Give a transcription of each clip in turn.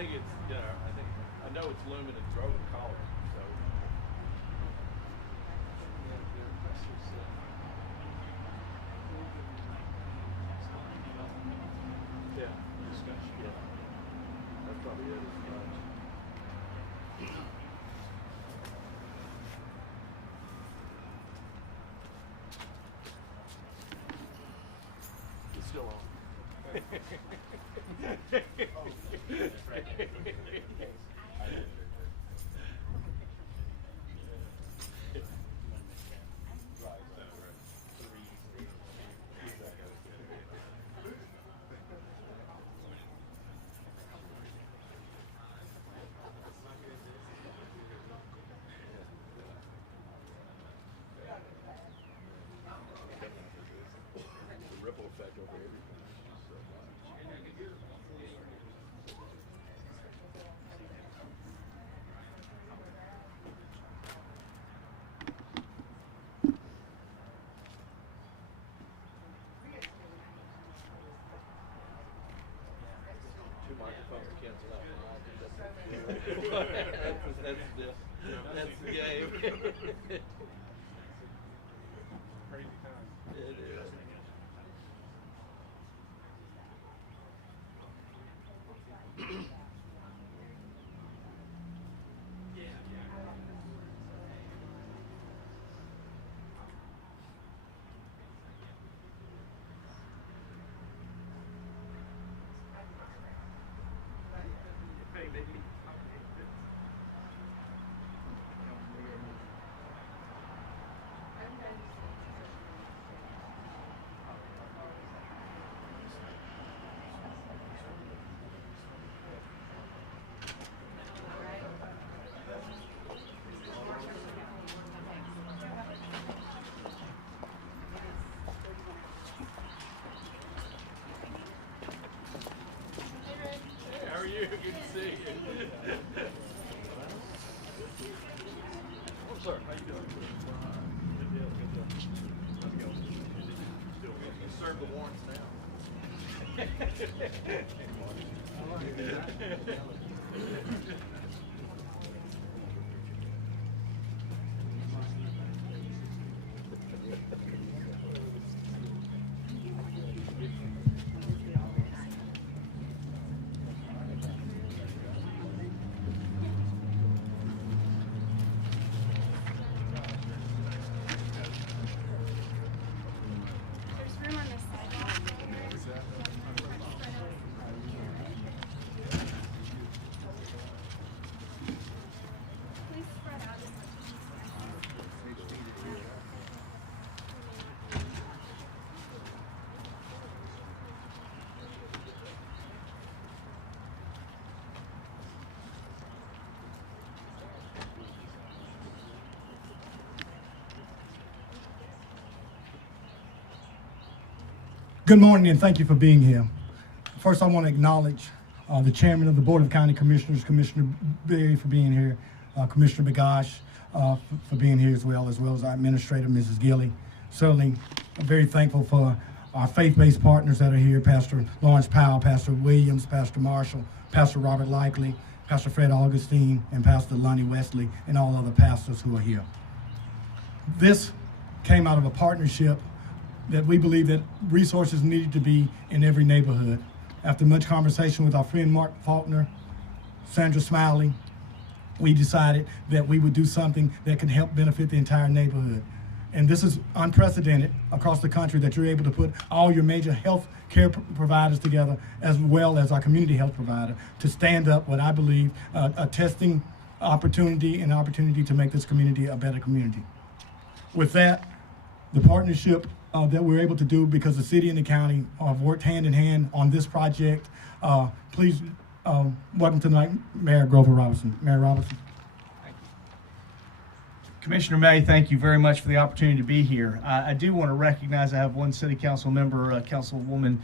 think it's, I know it's Lumen and Grove and College, so. Yeah. Discussion. Yeah. That's probably it. It's still on. The ripple effect over everything. Two microphones to cancel out. That's the game. Crazy time. It is. How are you? Good to see you. Oh, sir, how you doing? Good deal, good deal. How's it going? Still, you serve the warrants now. There's room on this side. Please spread out as much as Good morning, and thank you for being here. First, I want to acknowledge the chairman of the Board of County Commissioners, Commissioner Berry, for being here, Commissioner Begash for being here as well as our administrator, Mrs. Gilly. Certainly, I'm very thankful for our faith-based partners that are here, Pastor Lawrence Powell, Pastor Williams, Pastor Marshall, Pastor Robert Likely, Pastor Fred Augustine, and Pastor Lonnie Wesley, and all other pastors who are here. This came out of a partnership that we believe that resources needed to be in every neighborhood. After much conversation with our friend Mark Faulkner, Sandra Smiley, we decided that we would do something that could help benefit the entire neighborhood. And this is unprecedented across the country, that you're able to put all your major health care providers together, as well as our community health provider, to stand up what I believe a testing opportunity, and opportunity to make this community a better community. With that, the partnership that we're able to do, because the city and the county have worked hand in hand on this project. Please welcome tonight Mayor Grover Robinson. Mayor Robinson. Commissioner May, thank you very much for the opportunity to be here. I do want to recognize I have one city council member, Councilwoman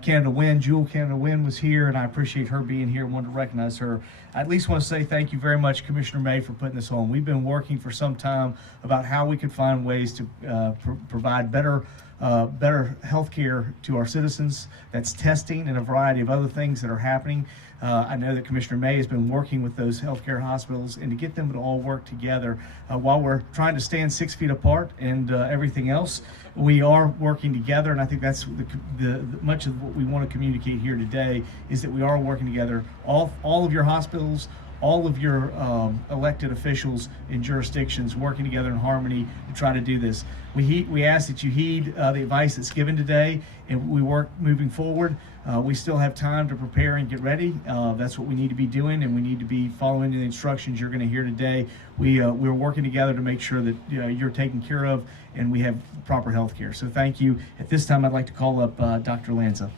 Canada Wynn. Jewel Canada Wynn was here, and I appreciate her being here. Wanted to recognize her. I at least want to say thank you very much, Commissioner May, for putting this on. We've been working for some time about how we could find ways to provide better better health care to our citizens. That's testing and a variety of other things that are happening. I know that Commissioner May has been working with those healthcare hospitals, and to get them to all work together while we're trying to stand 6 feet apart and everything else, we are working together. And I think that's the much of what we want to communicate here today is that we are working together. All of your hospitals, all of your elected officials in jurisdictions working together in harmony to try to do this. We ask that you heed the advice that's given today, and we work moving forward. We still have time to prepare and get ready. That's what we need to be doing, and we need to be following the instructions you're going to hear today. We're working together to make sure that you're taken care of and we have proper health care. So thank you. At this time, I'd like to call up Dr. Lanza.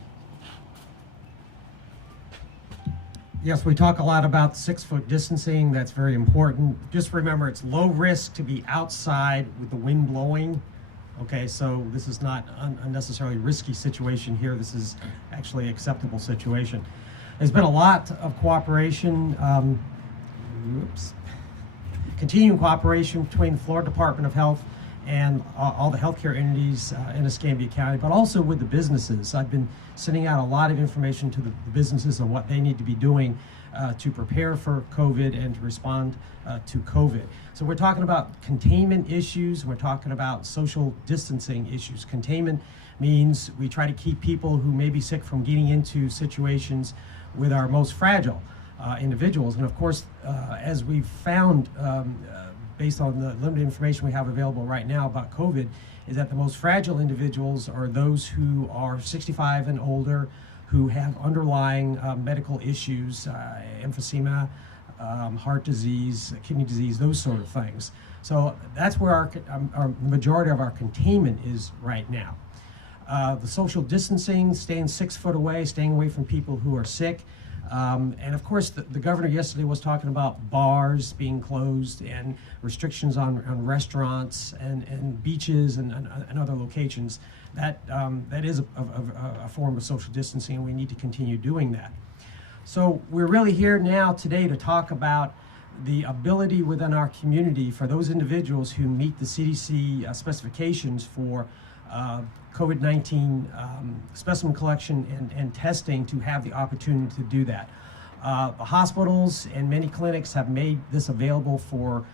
Yes, we talk a lot about 6-foot distancing. That's very important. Just remember, it's low risk to be outside with the wind blowing. Okay, so this is not a necessarily risky situation here. This is actually an acceptable situation. There's been a lot of cooperation, continuing cooperation between the Florida Department of Health and all the healthcare entities in Escambia County, but also with the businesses. I've been sending out a lot of information to the businesses on what they need to be doing to prepare for COVID and to respond to COVID. So we're talking about containment issues, we're talking about social distancing issues. Containment means we try to keep people who may be sick from getting into situations with our most fragile individuals. And of course, as we've found, based on the limited information we have available right now about COVID, is that the most fragile individuals are those who are 65 and older, who have underlying medical issues, emphysema, heart disease, kidney disease, those sort of things. So that's where our majority of our containment is right now. The social distancing, staying 6 foot away, staying away from people who are sick. And of course, the governor yesterday was talking about bars being closed and restrictions on restaurants and beaches and other locations. That is a form of social distancing, and we need to continue doing that. So we're really here now today to talk about the ability within our community for those individuals who meet the CDC specifications for COVID-19 specimen collection and testing to have the opportunity to do that. The hospitals and many clinics have made this available for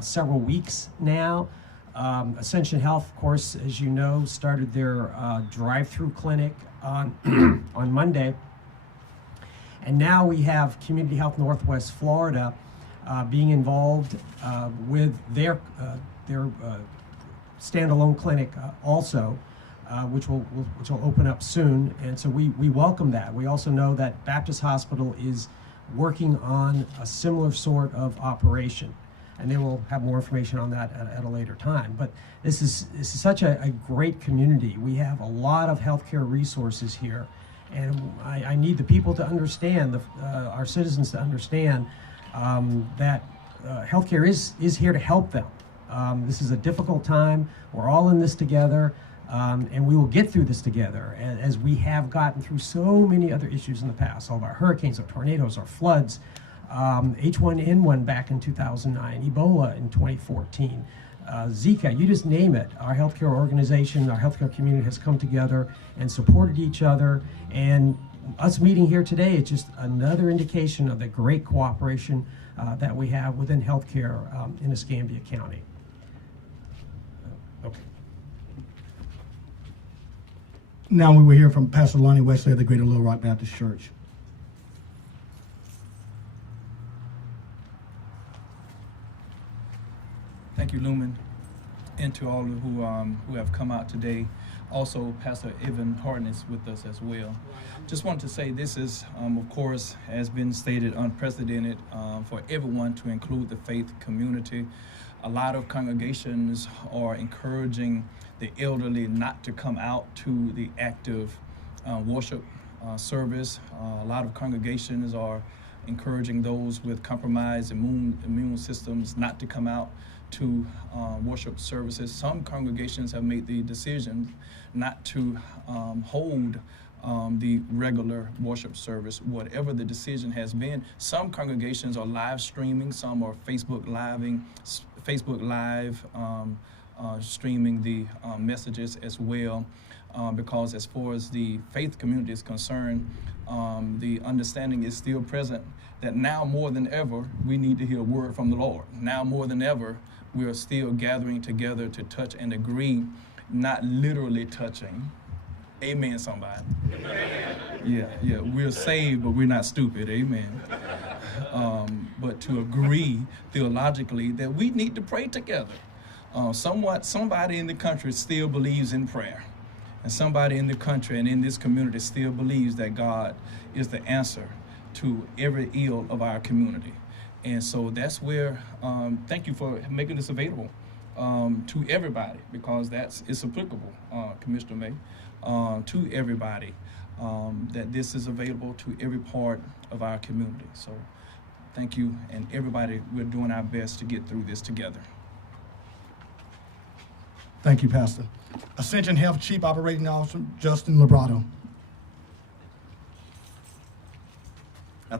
several weeks now. Ascension Health, of course, as you know, started their drive-through clinic on on Monday. And now we have Community Health Northwest Florida being involved with their standalone clinic also, which will open up soon. And so we welcome that. We also know that Baptist Hospital is working on a similar sort of operation, and they will have more information on that at a later time. But this is such a great community. We have a lot of healthcare resources here, and I need the people to understand, our citizens to understand that healthcare is here to help them. This is a difficult time. We're all in this together, and we will get through this together, as we have gotten through so many other issues in the past. All of our hurricanes, our tornadoes, our floods, H1N1 back in 2009, Ebola in 2014, Zika, you just name it. Our healthcare organization, our healthcare community has come together and supported each other. And us meeting here today is just another indication of the great cooperation that we have within healthcare in Escambia County. Okay. Now we will hear from Pastor Lonnie Wesley of the Greater Little Rock Baptist Church. Thank you, Lumen, and to all who have come out today. Also, Pastor Evan Harden is with us as well. Just wanted to say this is, of course, has been stated, unprecedented for everyone, to include the faith community. A lot of congregations are encouraging the elderly not to come out to the active worship service. A lot of congregations are encouraging those with compromised immune systems not to come out to worship services. Some congregations have made the decision not to hold the regular worship service, whatever the decision has been. Some congregations are live streaming, some are Facebook Live streaming the messages as well, because as far as the faith community is concerned, the understanding is still present that now more than ever we need to hear a word from the Lord. Now more than ever we are still gathering together to touch and agree, not literally touching. Amen, somebody. Amen. Yeah, we're saved, but we're not stupid. Amen. But to agree theologically that we need to pray together. Somebody in the country still believes in prayer. And somebody in the country and in this community still believes that God is the answer to every ill of our community. And so that's where, thank you for making this available to everybody, because it's applicable, Commissioner May, to everybody, that this is available to every part of our community. So thank you, and everybody, we're doing our best to get through this together. Thank you, Pastor. Ascension Health Chief Operating Officer Justin Labrato.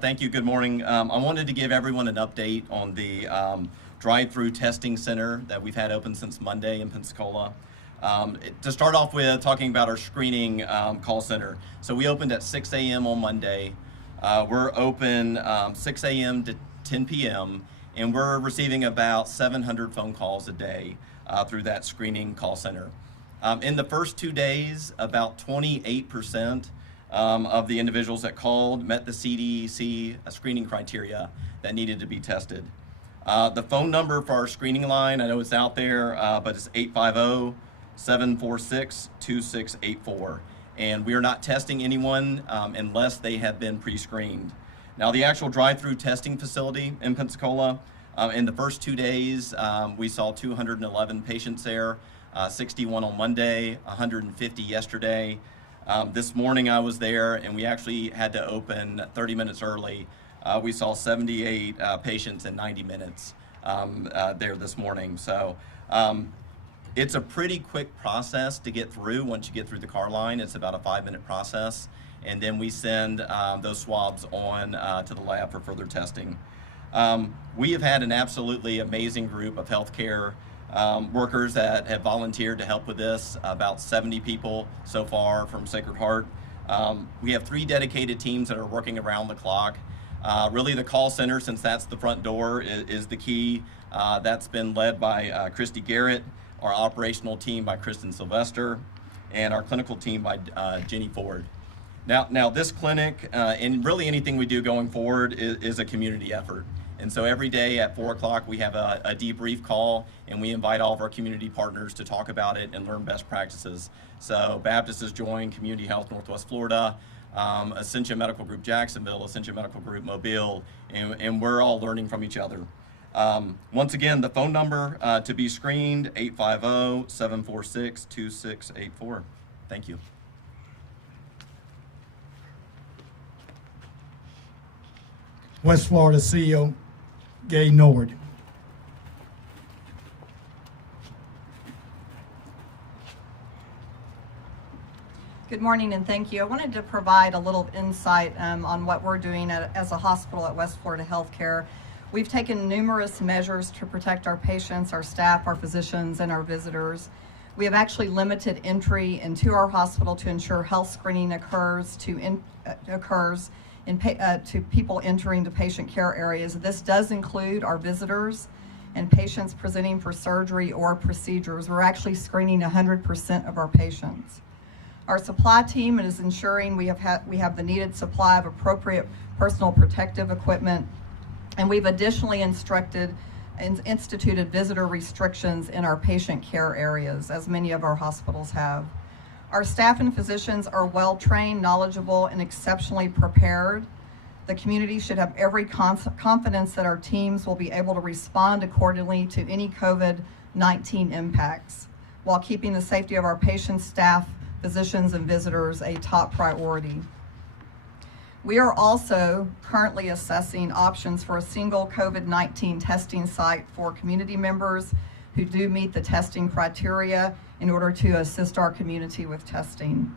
Thank you. Good morning. I wanted to give everyone an update on the drive-through testing center that we've had open since Monday in Pensacola. To start off with, talking about our screening call center. So we opened at 6 a.m. on Monday. We're open 6 a.m. to 10 p.m. and we're receiving about 700 phone calls a day through that screening call center. In the first 2 days, about 28% of the individuals that called met the CDC screening criteria that needed to be tested. The phone number for our screening line, I know it's out there, but it's 850-746-2684. And we are not testing anyone unless they have been pre-screened. Now, the actual drive-through testing facility in Pensacola, in the first 2 days, we saw 211 patients there, 61 on Monday, 150 yesterday. This morning I was there, and we actually had to open 30 minutes early. We saw 78 patients in 90 minutes there this morning. So it's a pretty quick process to get through. Once you get through the car line, it's about a 5-minute process. And then we send those swabs on to the lab for further testing. We have had an absolutely amazing group of healthcare workers that have volunteered to help with this, about 70 people so far from Sacred Heart. We have 3 dedicated teams that are working around the clock. Really the call center, since that's the front door, is the key. That's been led by Christy Garrett, our operational team by Kristen Sylvester, and our clinical team by Jenny Ford. Now this clinic, and really anything we do going forward is a community effort. And so every day at 4 o'clock we have a debrief call, and we invite all of our community partners to talk about it and learn best practices. So Baptist has joined Community Health Northwest Florida, Ascension Medical Group Jacksonville, Ascension Medical Group Mobile, and we're all learning from each other. Once again, the phone number to be screened, 850-746-2684. Thank you. West Florida CEO Gay Nord. Good morning and thank you. I wanted to provide a little insight on what we're doing as a hospital at West Florida Healthcare. We've taken numerous measures to protect our patients, our staff, our physicians, and our visitors. We have actually limited entry into our hospital to ensure health screening occurs to people entering the patient care areas. This does include our visitors and patients presenting for surgery or procedures. We're actually screening 100% of our patients. Our supply team is ensuring we have the needed supply of appropriate personal protective equipment, and we've additionally instructed and instituted visitor restrictions in our patient care areas, as many of our hospitals have. Our staff and physicians are well-trained, knowledgeable, and exceptionally prepared. The community should have every confidence that our teams will be able to respond accordingly to any COVID-19 impacts, while keeping the safety of our patients, staff, physicians, and visitors a top priority. We are also currently assessing options for a single COVID-19 testing site for community members who do meet the testing criteria in order to assist our community with testing.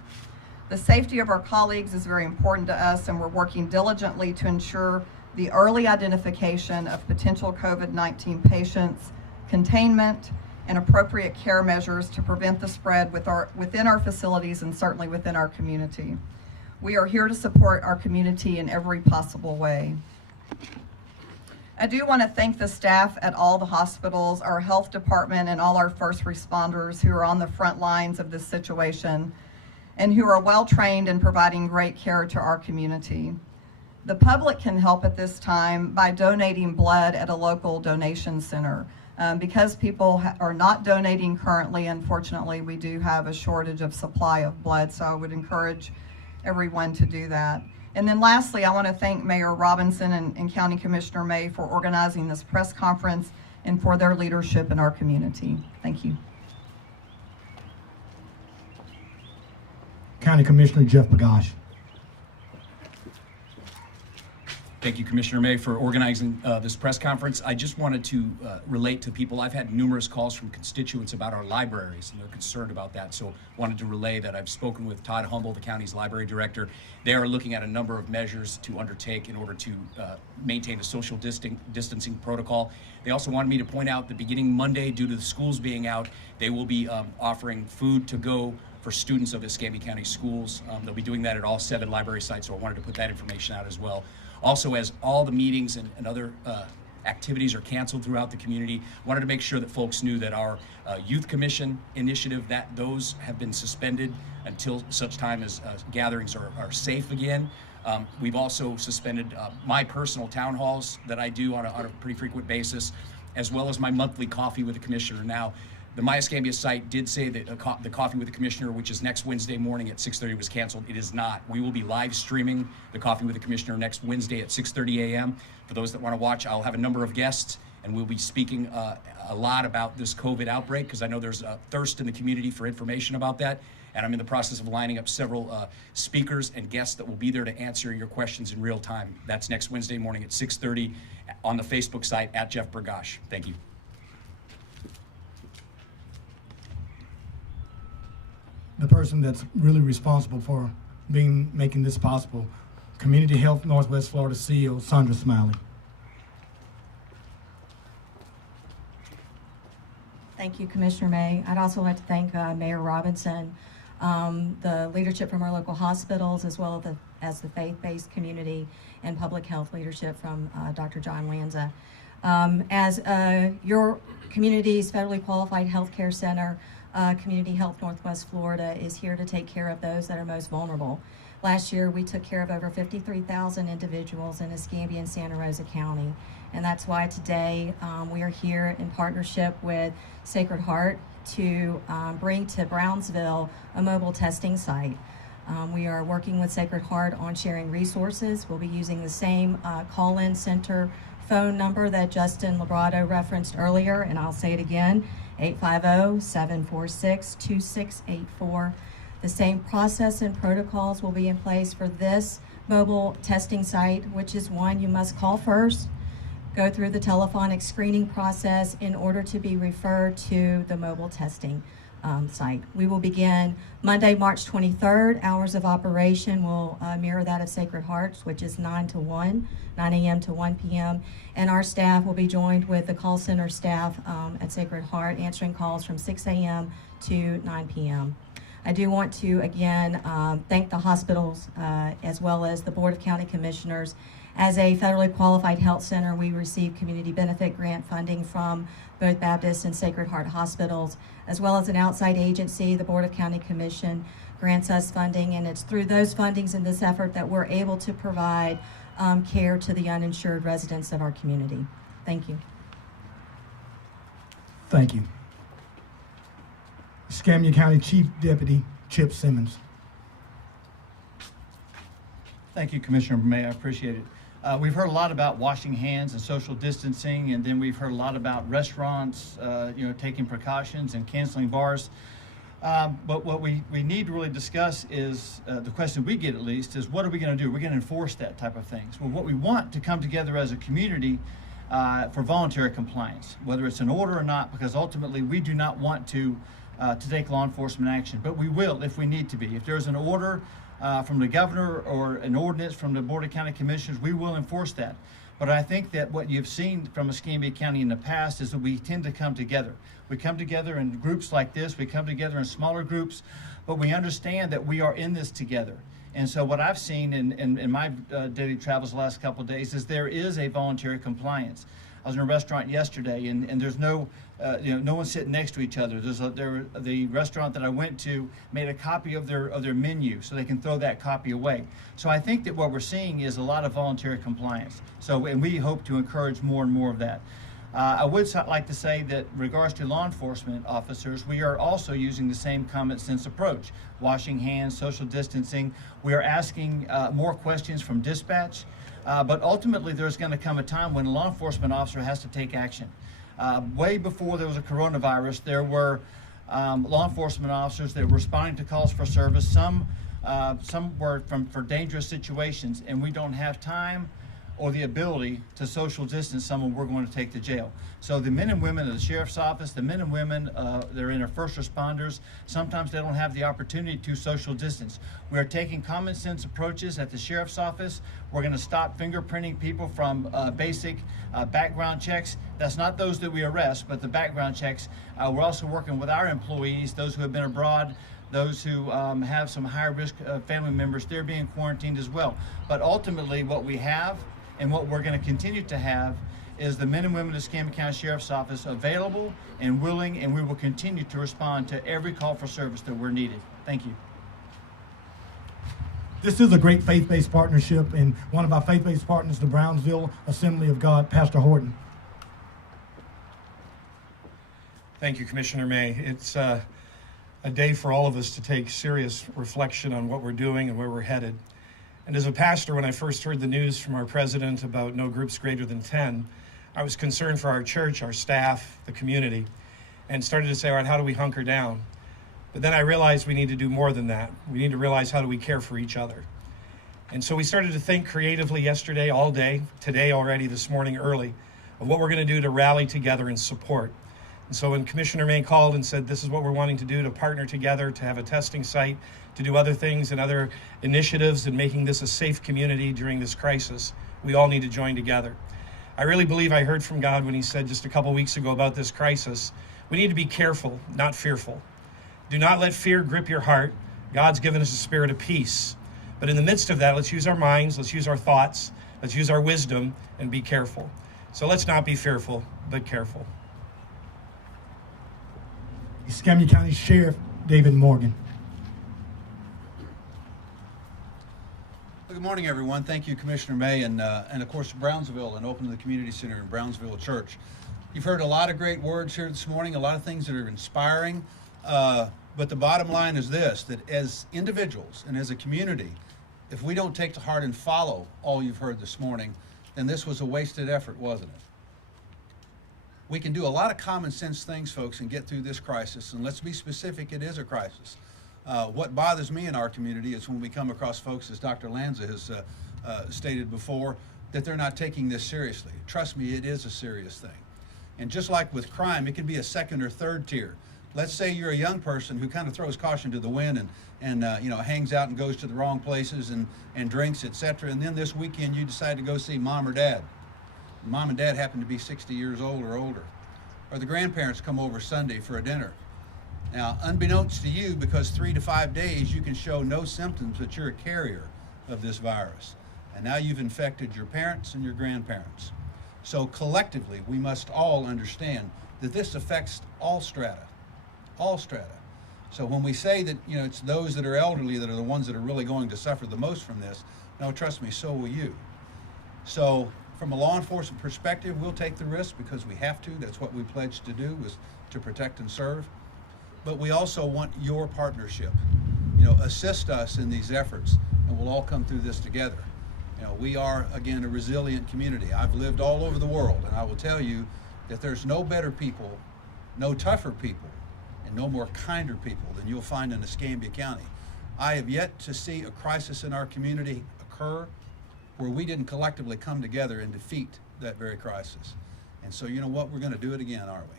The safety of our colleagues is very important to us, and we're working diligently to ensure the early identification of potential COVID-19 patients, containment, and appropriate care measures to prevent the spread within our facilities and certainly within our community. We are here to support our community in every possible way. I do want to thank the staff at all the hospitals, our health department, and all our first responders who are on the front lines of this situation and who are well trained in providing great care to our community. The public can help at this time by donating blood at a local donation center. Because people are not donating currently, unfortunately, we do have a shortage of supply of blood, so I would encourage everyone to do that. And then lastly, I want to thank Mayor Robinson and County Commissioner May for organizing this press conference and for their leadership in our community. Thank you. County Commissioner Jeff Bagash. Thank you, Commissioner May, for organizing this press conference. I just wanted to relate to people. I've had numerous calls from constituents about our libraries, and they're concerned about that. So wanted to relay that I've spoken with Todd Humble, the county's library director. They are looking at a number of measures to undertake in order to maintain a social distancing protocol. They also wanted me to point out that beginning Monday, due to the schools being out, they will be offering food to go for students of Escambia County schools. They'll be doing that at all 7 library sites, so I wanted to put that information out as well. Also, as all the meetings and other activities are canceled throughout the community, wanted to make sure that folks knew that our Youth Commission initiative, that those have been suspended until such time as gatherings are safe again. We've also suspended my personal town halls that I do on a pretty frequent basis, as well as my monthly coffee with the commissioner. Now, the My Escambia site did say that the Coffee with the Commissioner, which is next Wednesday morning at 6:30, was canceled. It is not. We will be live streaming the Coffee with the Commissioner next Wednesday at 6:30 a.m. For those that want to watch, I'll have a number of guests, and we'll be speaking a lot about this COVID outbreak, because I know there's a thirst in the community for information about that. And I'm in the process of lining up several speakers and guests that will be there to answer your questions in real time. That's next Wednesday morning at 6:30 on the Facebook site at Jeff Bagash. Thank you. The person that's really responsible for making this possible, Community Health Northwest Florida CEO Sandra Smiley. Thank you, Commissioner May. I'd also like to thank Mayor Robinson, the leadership from our local hospitals, as well as the faith-based community and public health leadership from Dr. John Lanza. As your community's federally qualified healthcare center, Community Health Northwest Florida is here to take care of those that are most vulnerable. Last year, we took care of over 53,000 individuals in Escambia and Santa Rosa County. And that's why today we are here in partnership with Sacred Heart to bring to Brownsville a mobile testing site. We are working with Sacred Heart on sharing resources. We'll be using the same call-in center phone number that Justin Labrado referenced earlier, and I'll say it again, 850-746-2684. The same process and protocols will be in place for this mobile testing site, which is one you must call first, go through the telephonic screening process in order to be referred to the mobile testing site. We will begin Monday, March 23rd. Hours of operation will mirror that of Sacred Hearts, which is 9 a.m. to 1 p.m. And our staff will be joined with the call center staff at Sacred Heart, answering calls from 6 a.m. to 9 p.m. I do want to, again, thank the hospitals as well as the Board of County Commissioners. As a federally qualified health center, we receive community benefit grant funding from both Baptist and Sacred Heart hospitals, as well as an outside agency. The Board of County Commission grants us funding, and it's through those fundings and this effort that we're able to provide care to the uninsured residents of our community. Thank you. Thank you. Escambia County Chief Deputy Chip Simmons. Thank you, Commissioner May. I appreciate it. We've heard a lot about washing hands and social distancing, and then we've heard a lot about restaurants, taking precautions and canceling bars. But what we need to really discuss is, the question we get at least, is what are we going to do? We're going to enforce that type of things. Well, what we want to come together as a community for voluntary compliance, whether it's an order or not, because ultimately we do not want to take law enforcement action, but we will if we need to be. If there's an order from the governor or an ordinance from the Board of County Commissioners, we will enforce that. But I think that what you've seen from Escambia County in the past is that we tend to come together. We come together in groups like this, we come together in smaller groups, but we understand that we are in this together. And so what I've seen in my daily travels the last couple of days is there is a voluntary compliance. I was in a restaurant yesterday, and there's no one sitting next to each other. The restaurant that I went to made a copy of their menu so they can throw that copy away. So I think that what we're seeing is a lot of voluntary compliance. And we hope to encourage more and more of that. I would like to say that in regards to law enforcement officers, we are also using the same common sense approach. Washing hands, social distancing. We are asking more questions from dispatch, but ultimately there's going to come a time when a law enforcement officer has to take action. Way before there was a coronavirus, there were law enforcement officers that were responding to calls for service. Some were for dangerous situations, and we don't have time or the ability to social distance someone we're going to take to jail. So the men and women of the sheriff's office, the men and women that are in our first responders, sometimes they don't have the opportunity to social distance. We are taking common sense approaches at the sheriff's office. We're going to stop fingerprinting people from basic background checks. That's not those that we arrest, but the background checks. We're also working with our employees, those who have been abroad, those who have some high risk family members, they're being quarantined as well. But ultimately what we have and what we're going to continue to have is the men and women of the Escambia County Sheriff's Office available and willing, and we will continue to respond to every call for service that we're needed. Thank you. This is a great faith-based partnership, and one of our faith-based partners, the Brownsville Assembly of God, Pastor Horton. Thank you, Commissioner May. It's a day for all of us to take serious reflection on what we're doing and where we're headed. And as a pastor, when I first heard the news from our president about no groups greater than 10, I was concerned for our church, our staff, the community, and started to say, all right, how do we hunker down? But then I realized we need to do more than that. We need to realize, how do we care for each other? And so we started to think creatively yesterday, all day, today already, this morning early, of what we're going to do to rally together and support. And so when Commissioner May called and said, this is what we're wanting to do, to partner together, to have a testing site, to do other things and other initiatives in making this a safe community during this crisis, we all need to join together. I really believe I heard from God when he said just a couple weeks ago about this crisis, we need to be careful, not fearful. Do not let fear grip your heart. God's given us a spirit of peace. But in the midst of that, let's use our minds, let's use our thoughts, let's use our wisdom, and be careful. So let's not be fearful, but careful. Escambia County Sheriff David Morgan. Good morning, everyone. Thank you, Commissioner May, and of course Brownsville and Open to the Community Center in Brownsville Church. You've heard a lot of great words here this morning, a lot of things that are inspiring, but the bottom line is this, that as individuals and as a community, if we don't take to heart and follow all you've heard this morning, then this was a wasted effort, wasn't it? We can do a lot of common sense things, folks, and get through this crisis, and let's be specific, it is a crisis. What bothers me in our community is when we come across folks, as Dr. Lanza has stated before, that they're not taking this seriously. Trust me, it is a serious thing. And just like with crime, it can be a second or third tier. Let's say you're a young person who kind of throws caution to the wind and hangs out and goes to the wrong places and drinks, etc. And then this weekend you decide to go see mom or dad. Mom and dad happen to be 60 years old or older. Or the grandparents come over Sunday for a dinner. Now, unbeknownst to you, because 3 to 5 days you can show no symptoms that you're a carrier of this virus. And now you've infected your parents and your grandparents. So collectively, we must all understand that this affects all strata. All strata. So when we say that, it's those that are elderly that are the ones that are really going to suffer the most from this, no, trust me, so will you. So from a law enforcement perspective, we'll take the risk because we have to. That's what we pledged to do, was to protect and serve. But we also want your partnership. Assist us in these efforts, and we'll all come through this together. We are, again, a resilient community. I've lived all over the world, and I will tell you that there's no better people, no tougher people, and no more kinder people than you'll find in Escambia County. I have yet to see a crisis in our community occur where we didn't collectively come together and defeat that very crisis. And so you know what? We're going to do it again, aren't we?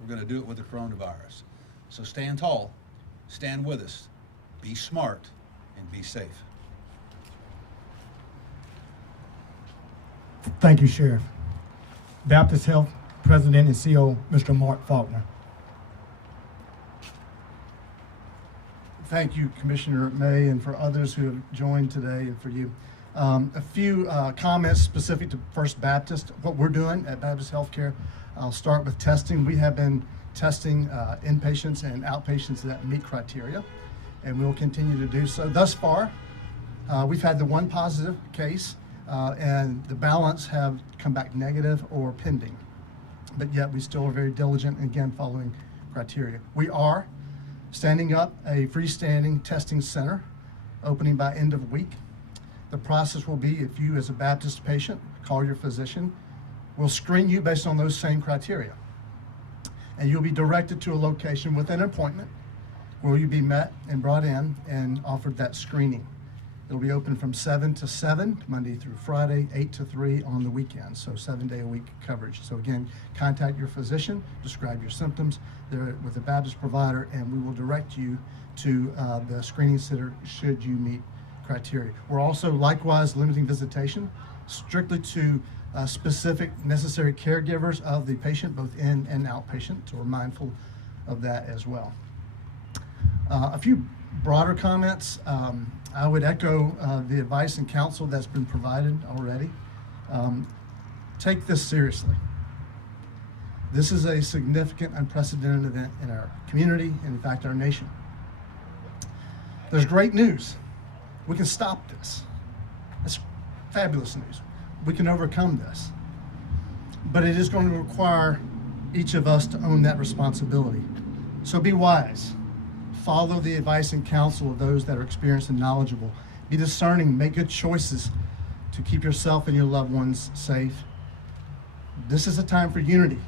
We're going to do it with the coronavirus. So stand tall, stand with us, be smart, and be safe. Thank you, Sheriff. Baptist Health President and CEO, Mr. Mark Faulkner. Thank you, Commissioner May, and for others who have joined today, and for you. A few comments specific to First Baptist, what we're doing at Baptist Healthcare. I'll start with testing. We have been testing inpatients and outpatients that meet criteria, and we will continue to do so. Thus far, we've had the one positive case, and the balance have come back negative or pending. But yet we still are very diligent, and again, following criteria. We are standing up a freestanding testing center, opening by end of week. The process will be, if you as a Baptist patient call your physician, we'll screen you based on those same criteria. And you'll be directed to a location with an appointment where you'll be met and brought in and offered that screening. It'll be open from 7 to 7, Monday through Friday, 8 to 3 on the weekends, so 7-day-a-week coverage. So again, contact your physician, describe your symptoms there with a Baptist provider, and we will direct you to the screening center should you meet criteria. We're also likewise limiting visitation strictly to specific necessary caregivers of the patient, both in and outpatient, so we're mindful of that as well. A few broader comments. I would echo the advice and counsel that's been provided already. Take this seriously. This is a significant, unprecedented event in our community and in fact our nation. There's great news. We can stop this. That's fabulous news. We can overcome this. But it is going to require each of us to own that responsibility. So be wise. Follow the advice and counsel of those that are experienced and knowledgeable. Be discerning, make good choices to keep yourself and your loved ones safe. This is a time for unity,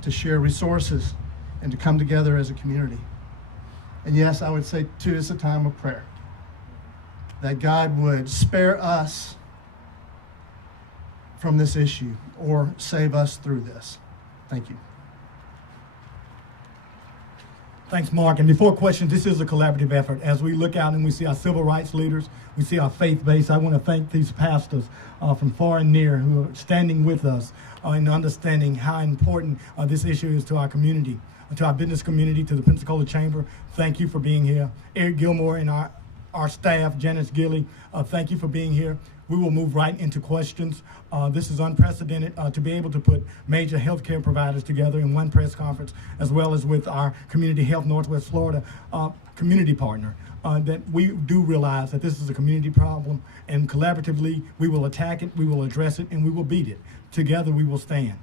to share resources, and to come together as a community. And yes, I would say too, it's a time of prayer. That God would spare us from this issue or save us through this. Thank you. Thanks, Mark. And before questions, this is a collaborative effort. As we look out and we see our civil rights leaders, we see our faith base, I want to thank these pastors from far and near who are standing with us in understanding how important this issue is to our community, to our business community, to the Pensacola Chamber. Thank you for being here. Eric Gilmore and our staff, Janice Gilley, thank you for being here. We will move right into questions. This is unprecedented to be able to put major healthcare providers together in one press conference, as well as with our Community Health Northwest Florida community partner. That we do realize that this is a community problem, and collaboratively we will attack it, we will address it, and we will beat it. Together we will stand.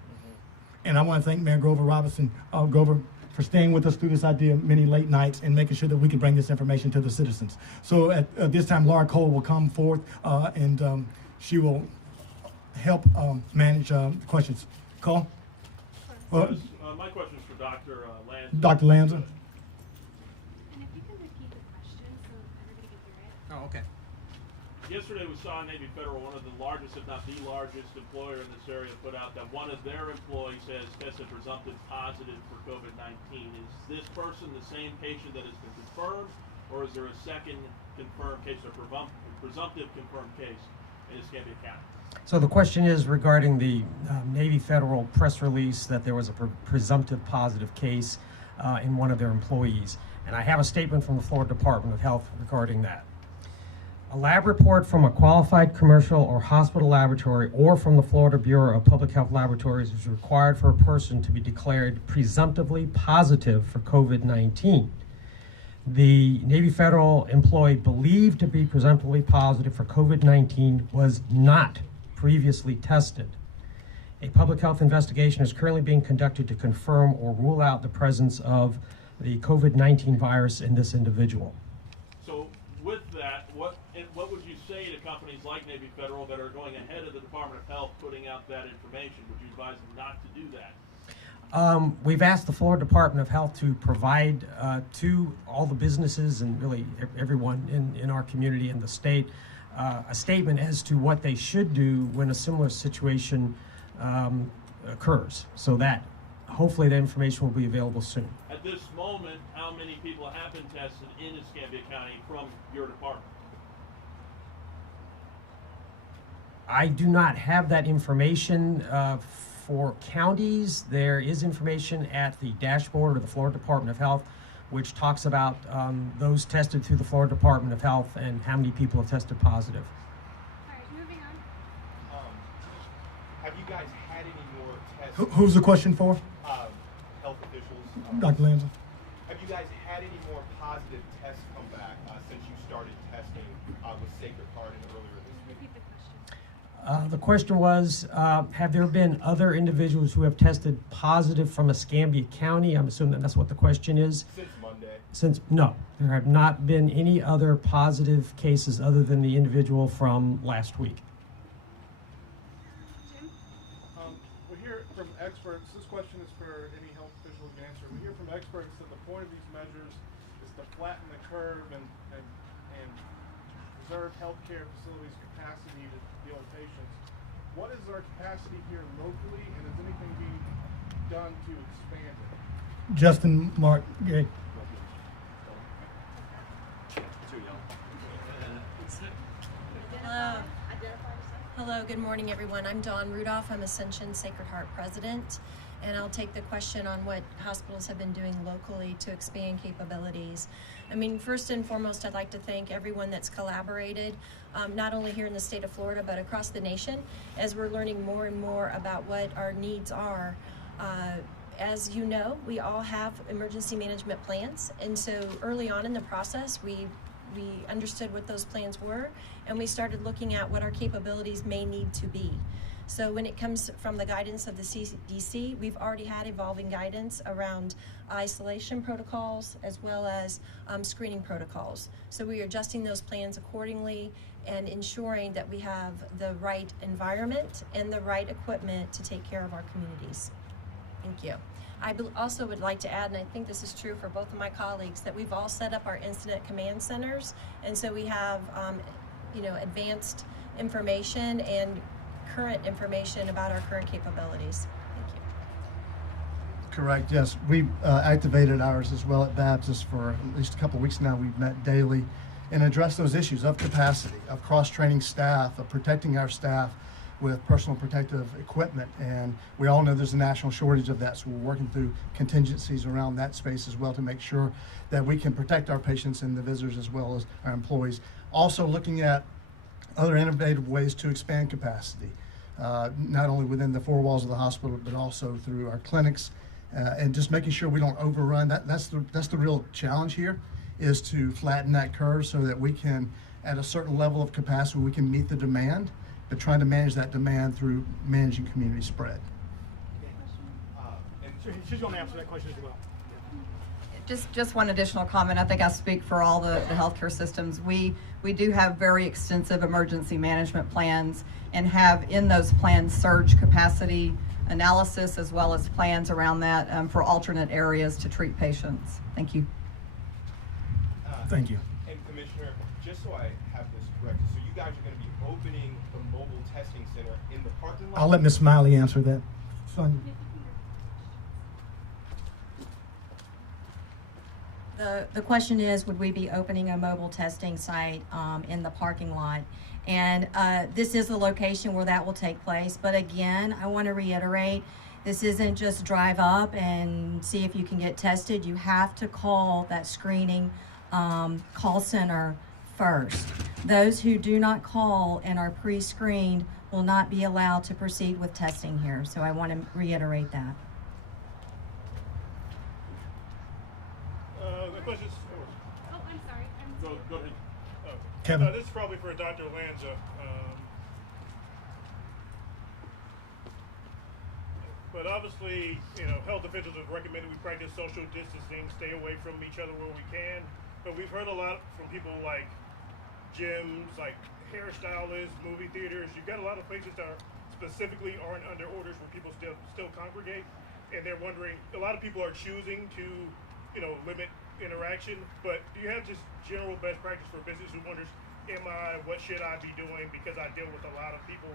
And I want to thank Mayor Grover Robinson, Grover, for staying with us through this idea many late nights and making sure that we can bring this information to the citizens. So at this time, Laura Cole will come forth and she will help manage questions. Cole? My question is for Dr. Lanza. Dr. Lanza. And if you can repeat the question so everybody can hear it. Oh, okay. Yesterday we saw Navy Federal, one of the largest, if not the largest employer in this area, put out that one of their employees has tested presumptive positive for COVID-19. Is this person the same patient that has been confirmed, or is there a second confirmed case or presumptive confirmed case in Escambia County? So the question is regarding the Navy Federal press release that there was a presumptive positive case in one of their employees. And I have a statement from the Florida Department of Health regarding that. A lab report from a qualified commercial or hospital laboratory or from the Florida Bureau of Public Health Laboratories is required for a person to be declared presumptively positive for COVID-19. The Navy Federal employee believed to be presumptively positive for COVID-19 was not previously tested. A public health investigation is currently being conducted to confirm or rule out the presence of the COVID-19 virus in this individual. So with that, what would you say to companies like Navy Federal that are going ahead of the Department of Health putting out that information? Would you advise them not to do that? We've asked the Florida Department of Health to provide to all the businesses and really everyone in our community and the state a statement as to what they should do when a similar situation occurs, so that hopefully that information will be available soon. At this moment, how many people have been tested in Escambia County from your department? I do not have that information for counties. There is information at the dashboard of the Florida Department of Health, which talks about those tested through the Florida Department of Health and how many people have tested positive. All right, moving on. Have you guys had any more tests? Who's the question for? Health officials. Dr. Lanza. Have you guys had any more positive tests come back since you started testing with Sacred Heart and earlier this week? Repeat the question. The question was, have there been other individuals who have tested positive from Escambia County? I'm assuming that's what the question is. Since Monday. No, there have not been any other positive cases other than the individual from last week. Jim? We hear from experts, this question is for any health official who can answer. We hear from experts that the point of these measures is to flatten the curve and preserve healthcare facilities' capacity to deal with patients. What is our capacity here locally, and is anything being done to expand it? Justin, Mark, Gay. Hello. Hello, good morning, everyone. I'm Dawn Rudolph. I'm Ascension Sacred Heart president, and I'll take the question on what hospitals have been doing locally to expand capabilities. I mean, first and foremost, I'd like to thank everyone that's collaborated, not only here in the state of Florida, but across the nation, as we're learning more and more about what our needs are. As you know, we all have emergency management plans, and so early on in the process, we understood what those plans were, and we started looking at what our capabilities may need to be. So when it comes from the guidance of the CDC, we've already had evolving guidance around isolation protocols as well as screening protocols. So we are adjusting those plans accordingly and ensuring that we have the right environment and the right equipment to take care of our communities. Thank you. I also would like to add, and I think this is true for both of my colleagues, that we've all set up our incident command centers, and so we have advanced information and current information about our current capabilities. Thank you. Correct, yes. We activated ours as well at Baptist for at least a couple of weeks now. We've met daily and addressed those issues of capacity, of cross-training staff, of protecting our staff with personal protective equipment, and we all know there's a national shortage of that, so we're working through contingencies around that space as well to make sure that we can protect our patients and the visitors as well as our employees. Also looking at other innovative ways to expand capacity, not only within the four walls of the hospital, but also through our clinics, and just making sure we don't overrun. That's the real challenge here, is to flatten that curve so that we can, at a certain level of capacity, we can meet the demand, but trying to manage that demand through managing community spread. And she's going to answer that question as well. Just one additional comment. I think I speak for all the healthcare systems. We do have very extensive emergency management plans and have in those plans surge capacity analysis as well as plans around that for alternate areas to treat patients. Thank you. Thank you. And Commissioner, just so I have this correct, so you guys are going to be opening the mobile testing center in the parking lot? I'll let Ms. Smiley answer that. Sonia. The question is, would we be opening a mobile testing site in the parking lot? And this is the location where that will take place. But again, I want to reiterate, this isn't just drive up and see if you can get tested. You have to call that screening call center first. Those who do not call and are pre-screened will not be allowed to proceed with testing here. So I want to reiterate that. The question's Oh, I'm sorry. Go ahead. Kevin. This is probably for Dr. Lanza. But obviously, health officials have recommended we practice social distancing, stay away from each other where we can. But we've heard a lot from people like gyms, like hairstylists, movie theaters. You've got a lot of places that specifically aren't under orders where people still congregate, and they're wondering. A lot of people are choosing to, limit interaction. But do you have just general best practice for business who wonders, what should I be doing because I deal with a lot of people?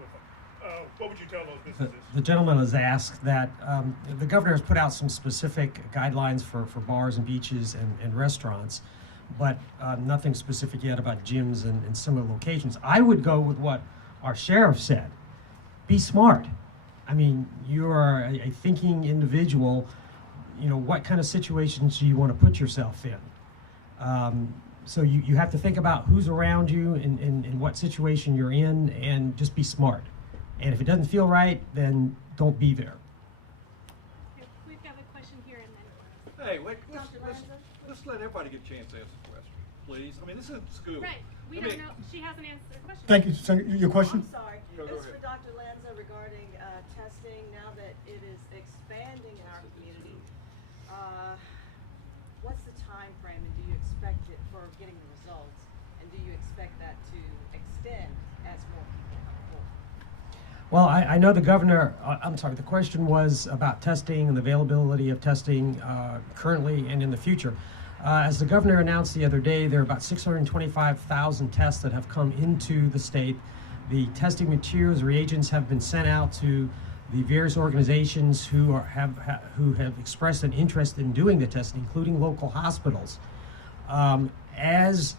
What would you tell those businesses? The gentleman has asked that the governor has put out some specific guidelines for bars and beaches and restaurants, but nothing specific yet about gyms and similar locations. I would go with what our sheriff said, be smart. I mean, you are a thinking individual. You know, what kind of situations do you want to put yourself in? So you have to think about who's around you and what situation you're in, and just be smart. And if it doesn't feel right, then don't be there. We've got a question here and then. Hey, wait, let's let everybody get a chance to answer the question, please. I mean, this isn't school. Right. We don't know. She hasn't answered the question. Thank you. So your question? I'm sorry. Go It's ahead. for Dr. Lanza regarding testing. Now that it is expanding in our community, what's the time frame, and do you expect it for getting the results? And do you expect that to extend as more people come forward? Well, I know the governor, I'm sorry, the question was about testing and the availability of testing currently and in the future. As the governor announced the other day, there are about 625,000 tests that have come into the state. The testing materials, reagents have been sent out to the various organizations who have expressed an interest in doing the testing, including local hospitals. As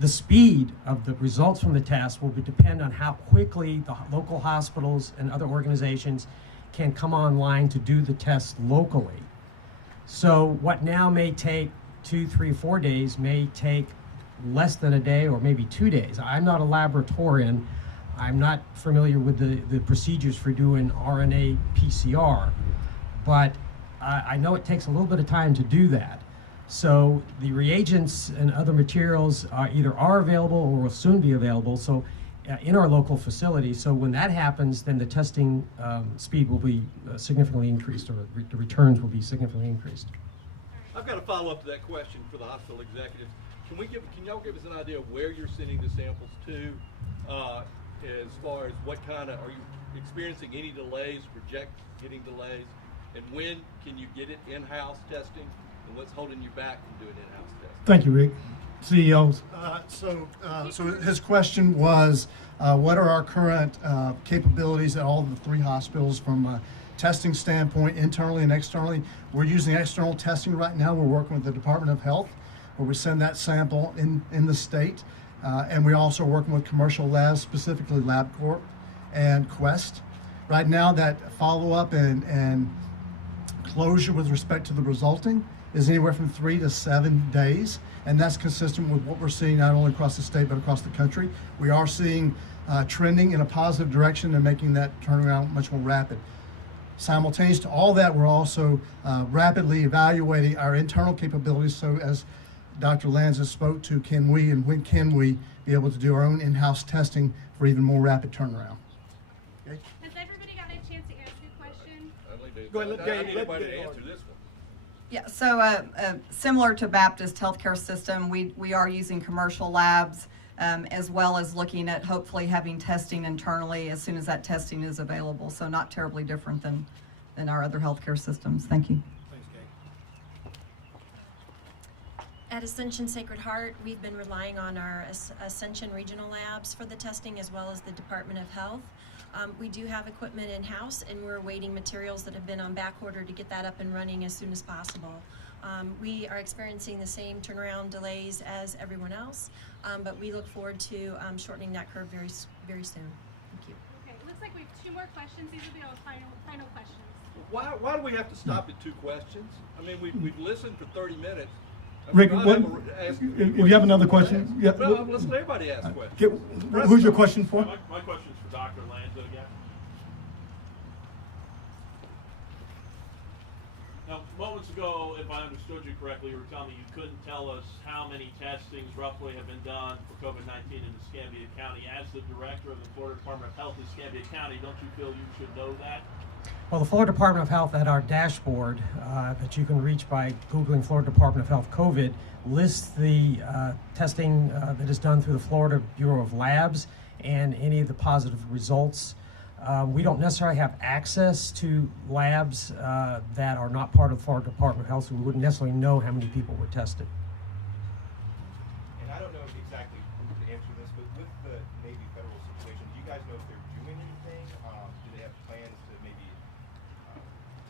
the speed of the results from the test will depend on how quickly the local hospitals and other organizations can come online to do the test locally. So what now may take 2, 3, 4 days may take less than a day or maybe 2 days. I'm not a laboratorian. I'm not familiar with the procedures for doing RNA PCR, but I know it takes a little bit of time to do that. So the reagents and other materials either are available or will soon be available in our local facility. So when that happens, then the testing speed will be significantly increased, or the returns will be significantly increased. I've got a follow-up to that question for the hospital executives. Can y'all give us an idea of where you're sending the samples to, as far as what kind of, are you experiencing any delays, project getting delays, and when can you get it in-house testing, and what's holding you back from doing in-house testing? Thank you, Rick. CEOs. So his question was, what are our current capabilities at all of the 3 hospitals from a testing standpoint, internally and externally? We're using external testing right now. We're working with the Department of Health, where we send that sample in the state. And we're also working with commercial labs, specifically LabCorp and Quest. Right now, that follow-up and closure with respect to the resulting is anywhere from 3 to 7 days. And that's consistent with what we're seeing not only across the state, but across the country. We are seeing trending in a positive direction and making that turnaround much more rapid. Simultaneous to all that, we're also rapidly evaluating our internal capabilities. So as Dr. Lanza spoke to, can we and when can we be able to do our own in-house testing for even more rapid turnaround? Okay. Has everybody got a chance to answer the question? Go ahead, I need everybody to answer this one. Yeah, so similar to Baptist Healthcare System, we are using commercial labs as well as looking at hopefully having testing internally as soon as that testing is available. So not terribly different than our other healthcare systems. Thank you. At Ascension Sacred Heart, we've been relying on our Ascension Regional Labs for the testing, as well as the Department of Health. We do have equipment in-house, and we're awaiting materials that have been on back order to get that up and running as soon as possible. We are experiencing the same turnaround delays as everyone else, but we look forward to shortening that curve very soon. Thank you. Okay, it looks like we have 2 more questions. These will be our final questions. Why do we have to stop at 2 questions? I mean, we've listened for 30 minutes. Rick, if you have another question, yeah. Well, let's let everybody ask questions. Who's your question for? My question is for Dr. Lanza again. Now, moments ago, if I understood you correctly, you were telling me you couldn't tell us how many testings roughly have been done for COVID-19 in Escambia County. As the director of the Florida Department of Health in Escambia County, don't you feel you should know that? Well, the Florida Department of Health, at our dashboard that you can reach by Googling Florida Department of Health COVID, lists the testing that is done through the Florida Bureau of Labs and any of the positive results. We don't necessarily have access to labs that are not part of the Florida Department of Health, so we wouldn't necessarily know how many people were tested. And I don't know exactly who to answer this, but with the Navy federal situation, do you guys know if they're doing anything? Do they have plans to maybe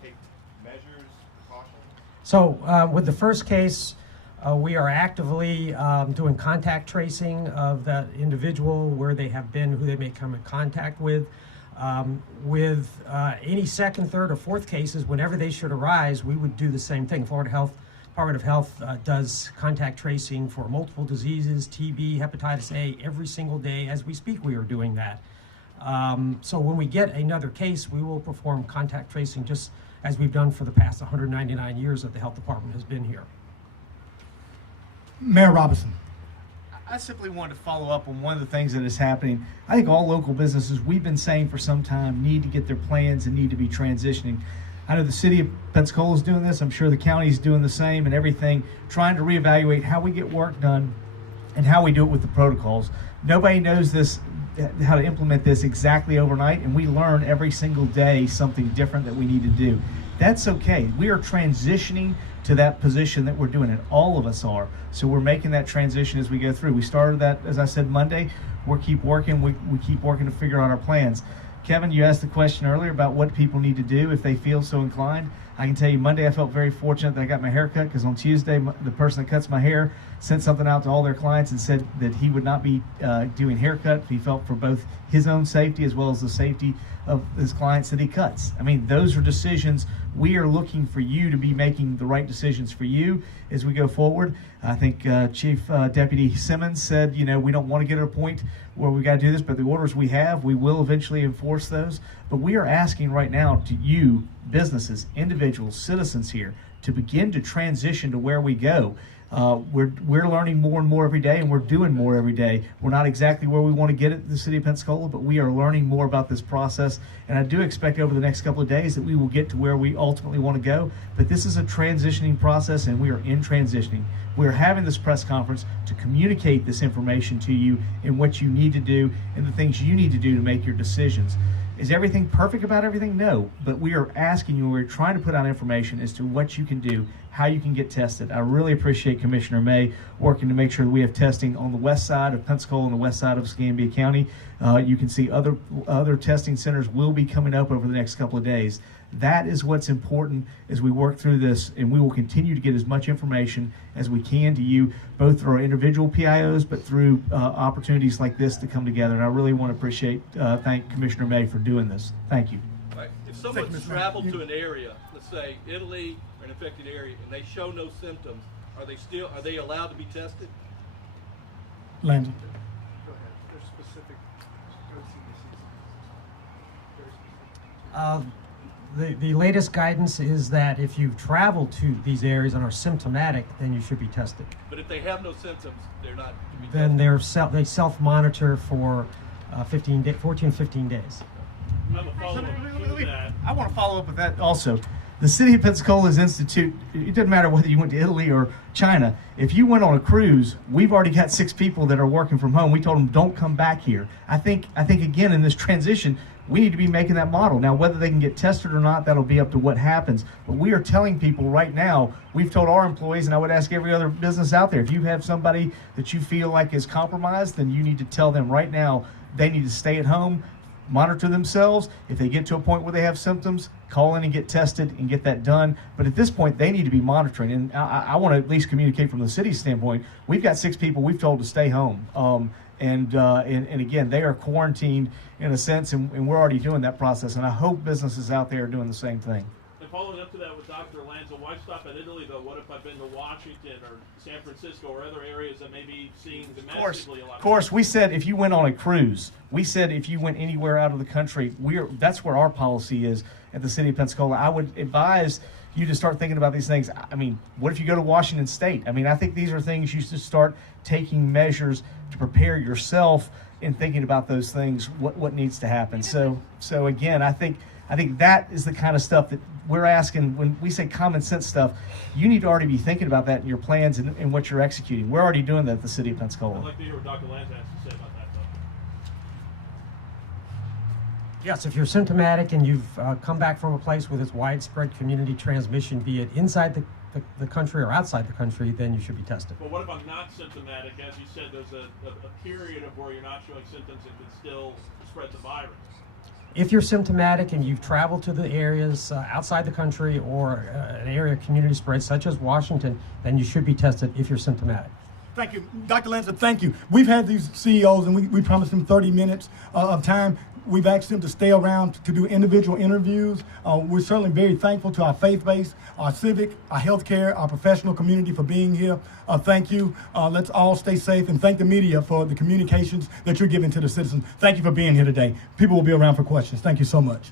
take measures, precautions? So with the first case, We are actively doing contact tracing of that individual, where they have been, who they may come in contact with. With any second, third, or fourth cases, whenever they should arise, we would do the same thing. Florida Department of Health does contact tracing for multiple diseases, TB, hepatitis A, every single day. As we speak, we are doing that. So when we get another case, we will perform contact tracing just as we've done for the past 199 years that the health department has been here. Mayor Robinson. I simply wanted to follow up on one of the things that is happening. I think all local businesses, we've been saying for some time, need to get their plans and need to be transitioning. I know the city of Pensacola is doing this. I'm sure the county is doing the same and everything, trying to reevaluate how we get work done and how we do it with the protocols. Nobody knows this, how to implement this exactly overnight, and we learn every single day something different that we need to do. That's okay. We are transitioning to that position that we're doing it. All of us are. So we're making that transition as we go through. We started that, as I said, Monday. We'll keep working. We keep working to figure out our plans. Kevin, you asked the question earlier about what people need to do if they feel so inclined. I can tell you Monday I felt very fortunate that I got my hair cut, because on Tuesday the person that cuts my hair sent something out to all their clients and said that he would not be doing haircut if he felt for both his own safety as well as the safety of his clients that he cuts. I mean, those are decisions. We are looking for you to be making the right decisions for you as we go forward. I think Chief Deputy Simmons said, you know, we don't want to get to a point where we got to do this, but the orders we have, we will eventually enforce those. But we are asking right now to you, businesses, individuals, citizens here, to begin to transition to where we go. We're learning more and more every day, and we're doing more every day. We're not exactly where we want to get at the city of Pensacola, but we are learning more about this process. And I do expect over the next couple of days that we will get to where we ultimately want to go. But this is a transitioning process, and we are in transitioning. We're having this press conference to communicate this information to you and what you need to do and the things you need to do to make your decisions. Is everything perfect about everything? No, but we are asking you, we're trying to put out information as to what you can do, how you can get tested. I really appreciate Commissioner May working to make sure that we have testing on the west side of Pensacola and the west side of Escambia County. You can see other testing centers will be coming up over the next couple of days. That is what's important as we work through this, and we will continue to get as much information as we can to you, both through our individual PIOs, but through opportunities like this to come together. And I really want to thank Commissioner May for doing this. Thank you. Right. If someone's traveled to an area, let's say Italy, or an affected area, and they show no symptoms, are they allowed to be tested? Landon. Go ahead. There's specific The latest guidance is that if you've traveled to these areas and are symptomatic, then you should be tested. But if they have no symptoms, they're not to be Then tested. they self-monitor for 14, 15 days. I want to follow up with that also. The city of Pensacola's institute, it doesn't matter whether you went to Italy or China. If you went on a cruise, we've already got 6 people that are working from home. We told them, don't come back here. I think again, in this transition, we need to be making that model. Now, whether they can get tested or not, that'll be up to what happens. But we are telling people right now, we've told our employees, and I would ask every other business out there, if you have somebody that you feel like is compromised, then you need to tell them right now they need to stay at home, monitor themselves. If they get to a point where they have symptoms, call in and get tested and get that done. But at this point, they need to be monitoring. And I want to at least communicate from the city's standpoint. We've got 6 people we've told to stay home. And again, they are quarantined in a sense, and we're already doing that process. And I hope businesses out there are doing the same thing. And following up to that with Dr. Lanza, why stop at Italy though? What if I've been to Washington or San Francisco or other areas that may be seeing domestically a lot? Of course, we said if you went on a cruise, we said if you went anywhere out of the country, that's where our policy is at the city of Pensacola. I would advise you to start thinking about these things. I mean, what if you go to Washington State? I mean, I think these are things you should start taking measures to prepare yourself in thinking about those things, what needs to happen. So again, I think that is the kind of stuff that we're asking when we say common sense stuff. You need to already be thinking about that in your plans and what you're executing. We're already doing that at the city of Pensacola. I'd like to hear what Dr. Lanza has to say about that though. Yes, if you're symptomatic and you've come back from a place with its widespread community transmission, be it inside the country or outside the country, then you should be tested. But what if I'm not symptomatic? As you said, there's a period of where you're not showing symptoms and can still spread the virus. If you're symptomatic and you've traveled to the areas outside the country or an area of community spread such as Washington, then you should be tested if you're symptomatic. Thank you. Dr. Lancer, thank you. We've had these CEOs and we promised them 30 minutes of time. We've asked them to stay around to do individual interviews. We're certainly very thankful to our faith-based, our civic, our healthcare, our professional community for being here. Thank you. Let's all stay safe, and thank the media for the communications that you're giving to the citizens. Thank you for being here today. People will be around for questions. Thank you so much.